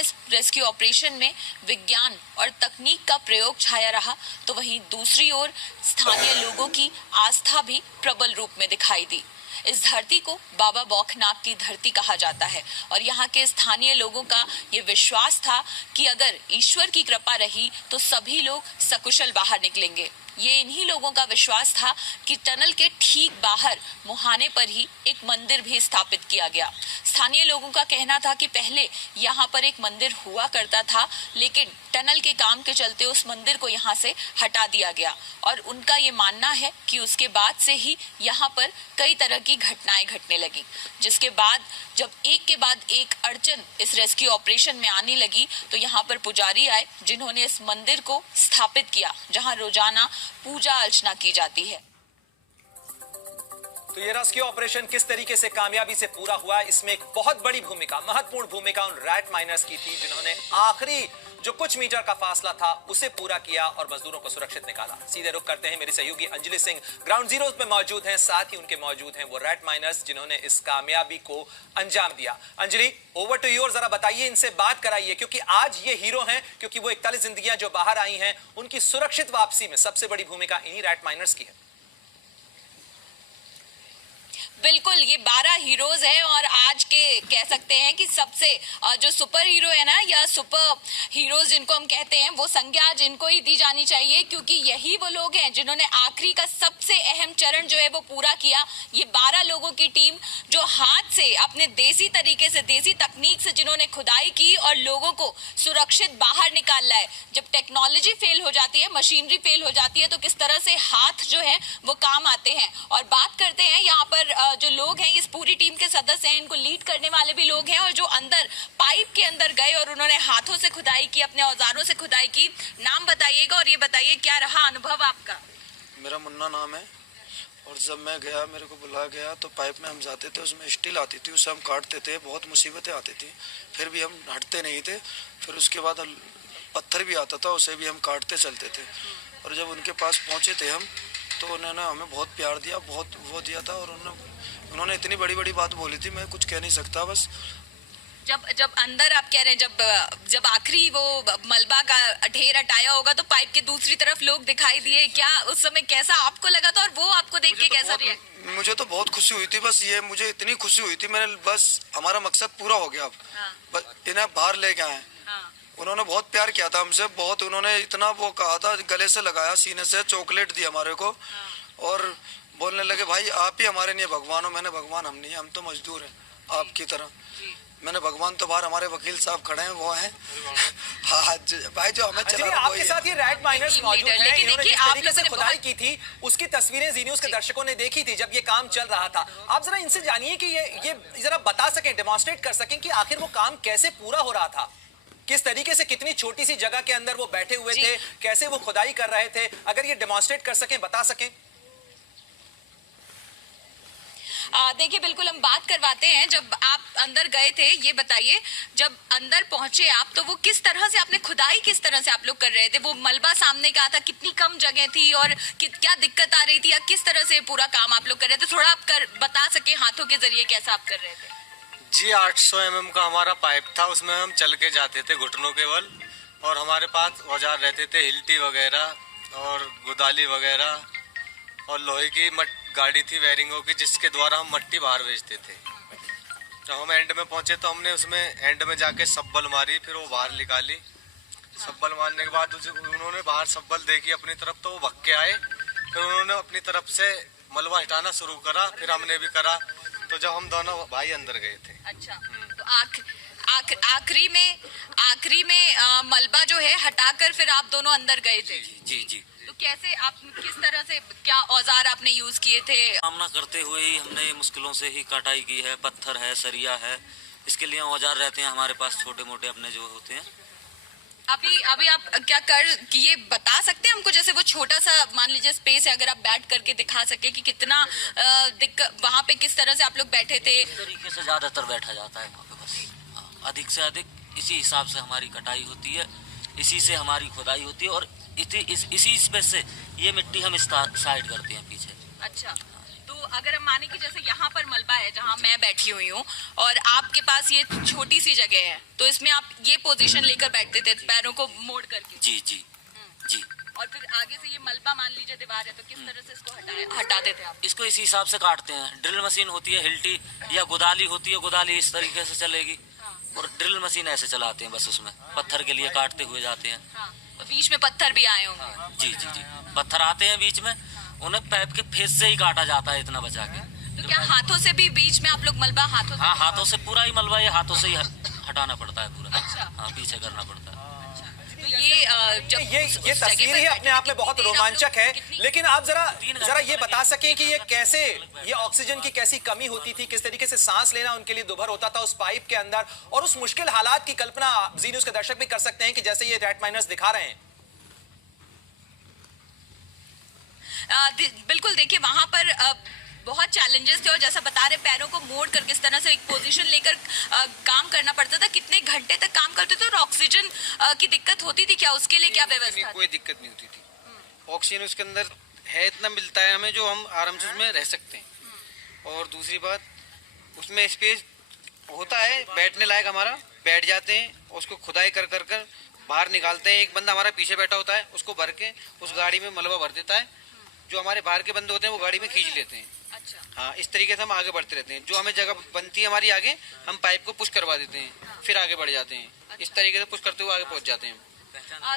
इस rescue operation में विज्ञान और तकनीक का प्रयोग छाया रहा, तो वहीं दूसरी ओर स्थानीय लोगों की आस्था भी प्रबल रूप में दिखाई दी। इस धरती को बाबा बौखनाथ की धरती कहा जाता है और यहाँ के स्थानीय लोगों का ये विश्वास था कि अगर ईश्वर की कृपा रही तो सभी लोग सकुशल बाहर निकलेंगे। ये इन्हीं लोगों का विश्वास था कि टनल के ठीक बाहर मुहाने पर ही एक मंदिर भी स्थापित किया गया। स्थानीय लोगों का कहना था कि पहले यहाँ पर एक मंदिर हुआ करता था, लेकिन टनल के काम के चलते उस मंदिर को यहाँ से हटा दिया गया और उनका ये मानना है कि उसके बाद से ही यहाँ पर कई तरह की घटनाएं घटने लगी, जिसके बाद जब एक के बाद एक अड़चन इस रेस्क्यू ऑपरेशन में आने लगी तो यहाँ पर पुजारी आए, जिन्होंने इस मंदिर को स्थापित किया जहाँ रोजाना पूजा अर्चना की जाती है। तो ये रेस्क्यू ऑपरेशन किस तरीके से कामयाबी से पूरा हुआ, इसमें एक बहुत बड़ी भूमिका, महत्वपूर्ण भूमिका उन रैट माइनर्स की थी जिन्होंने आखिरी जो कुछ मीटर का फासला था उसे पूरा किया और मजदूरों को सुरक्षित निकाला। सीधे रुख करते हैं, मेरी सहयोगी अंजलि सिंह ग्राउंड जीरो पे मौजूद हैं, साथ ही उनके मौजूद हैं वो रैट माइनर्स जिन्होंने इस कामयाबी को अंजाम दिया। अंजलि, ओवर टू यू, और जरा बताइए, इनसे बात कराइए, क्योंकि आज ये हीरो हैं, क्योंकि वो 41 जिंदगियां जो बाहर आई हैं उनकी सुरक्षित वापसी में सबसे बड़ी भूमिका इन्हीं रैट माइनर्स की है। बिल्कुल, ये 12 हीरोज हैं और आज के कह सकते हैं कि सबसे जो सुपर हीरो है ना, या सुपर हीरोज जिनको हम कहते हैं, वो संज्ञा आज इनको ही दी जानी चाहिए, क्योंकि यही वो लोग हैं जिन्होंने आखिरी का सबसे अहम चरण जो है वो पूरा किया। ये 12 लोगों की टीम जो हाथ से अपने देसी तरीके से, देसी तकनीक से जिन्होंने खुदाई की और लोगों को सुरक्षित बाहर निकाला है। जब टेक्नोलॉजी फेल हो जाती है, मशीनरी फेल हो जाती है, तो किस तरह से हाथ जो है वो काम आते हैं। और बात करते हैं यहाँ पर जो लोग हैं, इस पूरी टीम के सदस्य हैं, इनको लीड करने वाले भी लोग हैं, और जो अंदर पाइप के अंदर गए और उन्होंने हाथों से खुदाई की, अपने औजारों से खुदाई की। नाम बताइएगा और ये बताइए क्या रहा अनुभव आपका? मेरा मुन्ना नाम है, और जब मैं गया, मेरे को बुलाया गया, तो पाइप में हम जाते थे, उसमें स्टील आती थी, उसे हम काटते थे, बहुत मुसीबतें आती थी, फिर भी हम हटते नहीं थे। फिर उसके बाद पत्थर भी आता था, उसे भी हम काटते चलते थे। और जब उनके पास पहुँचे थे हम, तो उन्होंने हमें बहुत प्यार दिया, बहुत वो दिया था, और उन्होंने इतनी बड़ी बड़ी बात बोली थी, मैं कुछ कह नहीं सकता। बस जब अंदर आप कह रहे हैं, जब आखिरी वो मलबा का ढेर हटाया होगा तो पाइप के दूसरी तरफ लोग दिखाई दिए, क्या उस समय कैसा आपको लगा था और वो आपको देख के कैसा रिएक्ट? मुझे तो बहुत खुशी हुई थी। बस ये मुझे इतनी खुशी हुई थी, मैंने बस हमारा मकसद पूरा हो गया। अब बस इन्हें बाहर ले गए हैं। उन्होंने बहुत प्यार किया था हमसे, बहुत उन्होंने इतना वो कहा था, गले से लगाया, सीने से चॉकलेट दी हमारे को, और बोलने लगे भाई आप ही हमारे लिए भगवान हो। मैंने भगवान हम नहीं, हम तो मजदूर हैं आपकी तरह। मैंने भगवान तो बाहर हमारे वकील साहब खड़े हैं, वो हैं। हाँ भाई, जो हमें चला आपके साथ ये रैट माइनर्स मौजूद हैं, इन्होंने जिस तरीके से खुदाई की थी उसकी तस्वीरें जी न्यूज़ के दर्शकों ने देखी थी जब ये काम चल रहा था। आप जरा इनसे जानिए कि ये जरा बता सकें, डेमोन्स्ट्रेट कर सकें कि आखिर वो काम कैसे पूरा हो रहा था, किस तरीके से, कितनी छोटी सी जगह के अंदर वो बैठे हुए थे, कैसे वो खुदाई कर रहे थे, अगर ये डेमोन्स्ट्रेट कर सकें, बता सकें। देखिए, बिल्कुल हम बात करवाते हैं। जब आप अंदर गए थे, ये बताइए, जब अंदर पहुंचे आप, तो वो किस तरह से आपने खुदाई, किस तरह से आप लोग कर रहे थे? वो मलबा सामने का था, कितनी कम जगह थी और क्या दिक्कत आ रही थी, या किस तरह से पूरा काम आप लोग कर रहे थे? थोड़ा आप बता सके हाथों के जरिए कैसा आप कर रहे थे? जी, 800 mm का हमारा पाइप था, उसमें हम चल के जाते थे घुटनों के बल, और हमारे पास औजार रहते थे, हिल्टी वगैरह और गुदाली वगैरह, और लोहे की गाड़ी थी वेरिंगों की, जिसके द्वारा हम मट्टी बाहर भेजते थे। जब हम एंड में पहुंचे तो हमने उसमें एंड में जाके सब्बल मारी, फिर वो बाहर निकाली। सब्बल मारने के बाद उन्होंने बाहर सब्बल देखी अपनी तरफ, तो वो भग के आए, फिर उन्होंने अपनी तरफ से मलबा हटाना शुरू करा, फिर हमने भी करा, तो जब हम दोनों भाई अंदर गए थे। अच्छा, तो आखिरी में मलबा जो है हटाकर फिर आप दोनों अंदर गए थे? जी। तो कैसे, आप किस तरह से, क्या औजार आपने यूज किए थे? सामना करते हुए ही हमने मुश्किलों से ही कटाई की है। पत्थर है, सरिया है, इसके लिए औजार रहते हैं हमारे पास, छोटे मोटे अपने जो होते हैं। अभी आप क्या ये बता सकते हैं हमको, जैसे वो छोटा सा मान लीजिए स्पेस है, अगर आप बैठ करके दिखा सके कि कितना वहाँ पे किस तरह से आप लोग बैठे थे? इस तरीके से ज्यादातर बैठा जाता है वहाँ पे, बस अधिक से अधिक इसी हिसाब से हमारी कटाई होती है, इसी से हमारी खुदाई होती है, और इसी स्पेस से ये मिट्टी हम साइड करते हैं पीछे। अच्छा, तो अगर हम माने कि जैसे यहाँ पर मलबा है जहाँ मैं बैठी हुई हूँ और आपके पास ये छोटी सी जगह है, तो इसमें आप ये पोजीशन लेकर बैठते थे पैरों को मोड़ करके, जी जी जी। और फिर आगे से ये मलबा मान लीजिए दीवार है तो किस तरह से इसको हटाते थे आप? इसको इसी हिसाब से काटते हैं। ड्रिल मशीन होती है हिल्टी, या गोदाली होती है, गोदाली इस तरीके से चलेगी, और ड्रिल मशीन ऐसे चलाते हैं बस, उसमें पत्थर के लिए काटते हुए जाते हैं। हाँ, तो बीच में पत्थर भी आए होंगे। जी जी जी, पत्थर आते हैं बीच में, उन्हें पाइप के फेस से ही काटा जाता है इतना बचा के। तो क्या हाथों से भी बीच में आप लोग मलबा हाथों से? हाँ, हाथों से पूरा ही मलबा ये हाथों से ही हटाना पड़ता है पूरा। अच्छा। हाँ, पीछे करना पड़ता है। तो ये जब ये तस्वीर ही अपने आप में बहुत रोमांचक है, लेकिन आप जरा ये बता सकें कि ये कैसे, ये ऑक्सीजन की कैसी कमी होती थी, किस तरीके से सांस लेना उनके लिए दुभर होता था उस पाइप के अंदर, और उस मुश्किल हालात की कल्पना जी न्यूज़ के दर्शक भी कर सकते हैं कि जैसे ये रैट माइनर्स दिखा रहे हैं। बिल्कुल, देखिए वहां पर बहुत चैलेंजेस थे, और जैसा बता रहे पैरों को मोड़ कर किस तरह से एक पोजीशन लेकर काम करना पड़ता था, कितने घंटे तक काम करते थे, और ऑक्सीजन की दिक्कत होती थी क्या? उसके लिए क्या व्यवस्था थी? कोई दिक्कत नहीं होती थी। ऑक्सीजन उसके अंदर है, इतना मिलता है हमें जो हम आराम से उसमें रह सकते हैं। और दूसरी बात, उसमें स्पेस होता है बैठने लायक, हमारा बैठ जाते हैं, उसको खुदाई कर कर कर बाहर निकालते हैं। एक बंदा हमारा पीछे बैठा होता है, उसको भर के उस गाड़ी में मलबा भर देता है, जो हमारे बाहर के बंदे होते हैं वो गाड़ी में खींच लेते हैं। अच्छा। हाँ, इस तरीके से हम आगे बढ़ते रहते हैं। जो हमें जगह बनती है हमारी आगे, हम पाइप को पुश करवा देते हैं, फिर आगे बढ़ जाते हैं। इस तरीके से पुश करते हुए आगे पहुंच जाते हैं।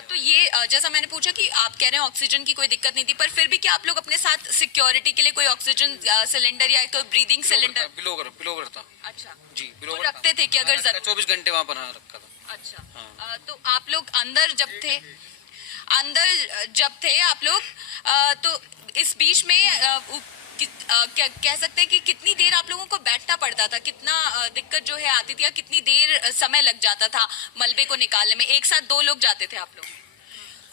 तो ये जैसा मैंने पूछा कि आप कह रहे हैं ऑक्सीजन की कोई दिक्कत नहीं थी, पर फिर भी क्या आप लोग अपने साथ सिक्योरिटी के लिए कोई ऑक्सीजन सिलेंडर या कोई ब्रीदिंग सिलेंडर? बिलोवर था। अच्छा जी, वो बिलोवर रखते थे कि अगर जरूरत? 24 घंटे वहाँ पर रखा था। अच्छा। तो आप लोग अंदर जब थे आप लोग, तो इस बीच में कह सकते हैं कि कितनी देर आप लोगों को बैठना पड़ता था, कितना दिक्कत जो है आती थी, या कितनी देर समय लग जाता था मलबे को निकालने में? एक साथ 2 लोग जाते थे आप लोग?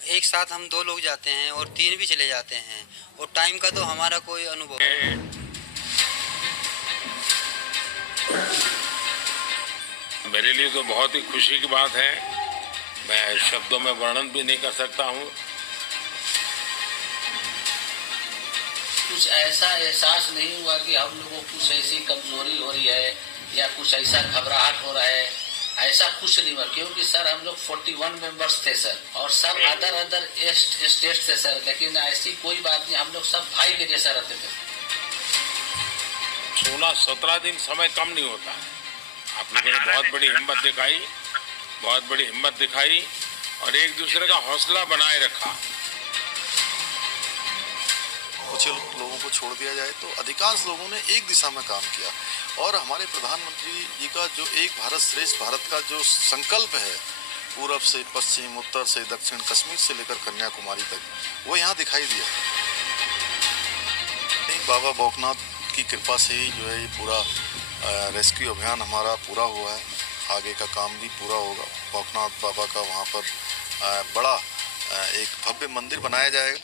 एक साथ हम 2 लोग जाते हैं और 3 भी चले जाते हैं, और टाइम का तो हमारा कोई अनुभव नहीं। मेरे लिए तो बहुत ही खुशी की बात है, मैं शब्दों में वर्णन भी नहीं कर सकता हूँ। कुछ ऐसा एहसास नहीं हुआ कि हम लोगों को कुछ ऐसी कमजोरी हो रही है या कुछ ऐसा घबराहट हो रहा है, ऐसा कुछ नहीं हुआ। क्योंकि सर हम लोग 41 मेंबर्स थे सर, और सब अदर स्टेट थे सर, लेकिन ऐसी कोई बात नहीं, हम लोग सब भाई के जैसा रहते थे। 16-17 दिन समय कम नहीं होता है। आप लोगों ने बहुत बड़ी हिम्मत दिखाई और एक दूसरे का हौसला बनाए रखा। कुछ लोगों को छोड़ दिया जाए तो अधिकांश लोगों ने एक दिशा में काम किया, और हमारे प्रधानमंत्री जी का जो एक भारत श्रेष्ठ भारत का जो संकल्प है, पूरब से पश्चिम, उत्तर से दक्षिण, कश्मीर से लेकर कन्याकुमारी तक, वो यहाँ दिखाई दिया। बाबा बौकनाथ की कृपा से ही जो है ये पूरा रेस्क्यू अभियान हमारा पूरा हुआ है। आगे का काम भी पूरा होगा। बौकनाथ बाबा का वहाँ पर बड़ा एक भव्य मंदिर बनाया जाएगा।